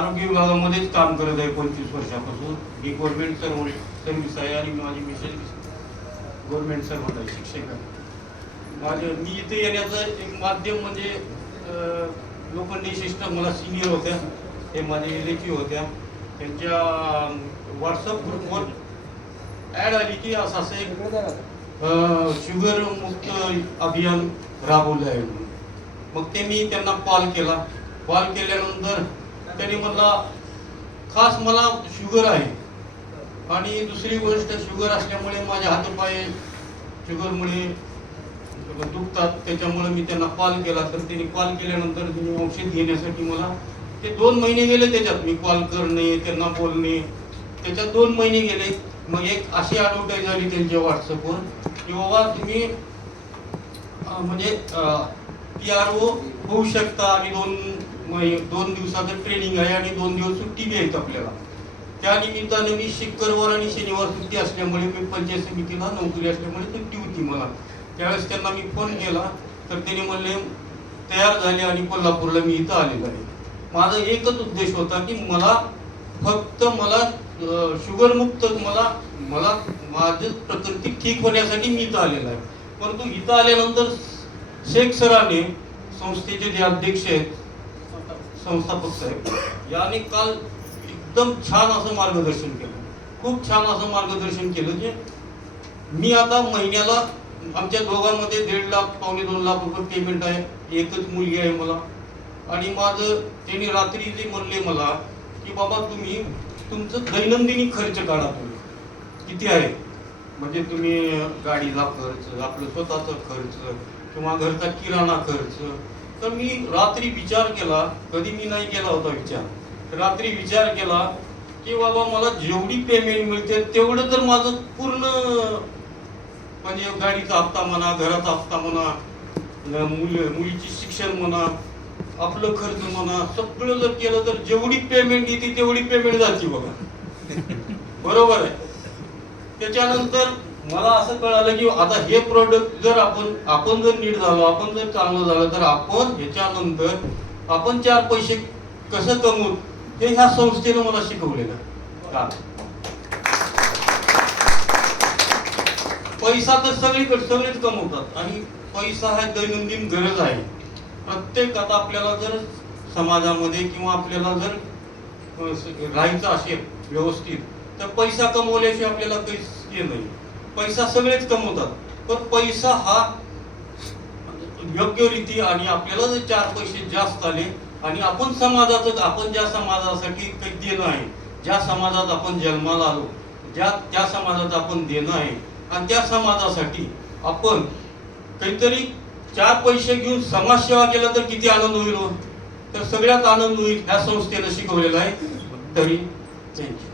आरोग्य विभागामध्येच काम करत आहे पंचवीस वर्षापासून. मी गव्हर्नमेंट सर्व सर्व्हिस आहे आणि माझी मिशन गव्हर्नमेंट सर्वंट आहे शिक्षक. आहे मी इथे येण्याचं एक माध्यम म्हणजे अं, लोखंडी मला सिनियर होत्या. ते माझे एलेची होत्या. त्यांच्या व्हॉट्सअप ग्रुपवर ॲड आली की असं असं एक शुगर मुक्त अभियान राबवलं आहे म्हणून. मग ते मी त्यांना कॉल केला. कॉल केल्यानंतर त्यांनी म्हणला खास मला शुगर आहे. आणि दुसरी गोष्ट शुगर असल्यामुळे माझ्या हातपाय शुगरमुळे दुखतात. त्याच्यामुळे मी त्यांना कॉल केला. तर त्यांनी कॉल केल्यानंतर त्यांनी औषध घेण्यासाठी मला ते दोन महिने गेले त्याच्यात. मी कॉल करणे त्यांना बोलणे. त्याच्यात दोन महिने गेले. मग एक अशी ॲडव्हर्टाईज आली त्यांच्या व्हॉट्सअपवर की बाबा तुम्ही म्हणजे पी आर ओ होऊ शकता. आणि दोन दोन दिवसाचं ट्रेनिंग आहे आणि दोन दिवस सुट्टी बी आहेत आपल्याला. त्या निमित्ताने मी शुक्रवार आणि शनिवार सुट्टी असल्यामुळे मी पंचायत समितीला नोकरी असल्यामुळे सुट्टी होती मला. त्यावेळेस त्यांना मी फोन केला तर त्यांनी म्हणले तयार झाले आणि कोल्हापूरला मी इथं आलेलो आहे. माझा एकच उद्देश होता की मला फक्त मला शुगरमुक्त मला मला माझं प्रकृती ठीक होण्यासाठी मी इथं आलेलो आहे. परंतु इथं आल्यानंतर शेख सराने संस्थेचे जे अध्यक्ष आहेत संस्थापक साहेब यांनी काल एकदम छान असं मार्गदर्शन केलं. खूप छान असं मार्गदर्शन केलं जे मी आता महिन्याला आमच्या दोघांमध्ये दीड लाख पावणे दोन लाख रुपये पेमेंट आहे. एकच मुलगी आहे मला. आणि माझं त्यांनी रात्री जे म्हणले मला की बाबा तुम्ही तुमचं दैनंदिनी खर्च काढा तुम्ही. किती आहे? म्हणजे तुम्ही गाडीला खर्च आपलं स्वतःचा खर्च किंवा घरचा किराणा खर्च तर मी रात्री विचार केला कधी मी नाही केला होता विचार. रात्री विचार केला की बाबा मला जेवढी पेमेंट मिळते तेवढं तर माझं पूर्ण म्हणजे गाडीचा हप्ता म्हणा घराचा हप्ता म्हणा मुल मुलीची शिक्षण म्हणा आपलं खर्च म्हणा सगळं जर केलं तर जेवढी पेमेंट येते तेवढी पेमेंट जाते बघा. बरोबर आहे. त्याच्यानंतर मला असं कळालं की आता हे प्रोडक्ट जर आपण आपण जर नीट झालो आपण जर चांगलं झालं तर आपण ह्याच्यानंतर आपण चार पैसे कसं कमवू? हे ह्या संस्थेनं मला शिकवलेलं का? पैसा तर सगळीकडे सगळेच कमवतात. आणि पैसा हा दैनंदिन गरज आहे. प्रत्येक आता आपल्याला जर समाजामध्ये किंवा आपल्याला जर राहायचं असेल व्यवस्थित तर पैसा कमवल्याशिवाय आपल्याला काहीच हे नाही. पैसा सगळेच कमवतात. पण पैसा हा योग्य रीती आणि आपल्याला जर चार पैसे जास्त आले आणि आपण समाजाचं आपण ज्या समाजासाठी काही देणं आहे ज्या समाजात आपण जन्माला आलो ज्या त्या समाजात आपण देणं आहे आणि त्या समाजासाठी आपण काहीतरी चार पैसे घेऊन समाजसेवा केला तर किती आनंद होईल हो? तर सगळ्यात आनंद होईल ह्या संस्थेनं शिकवलेला आहे. तरी थँक्यू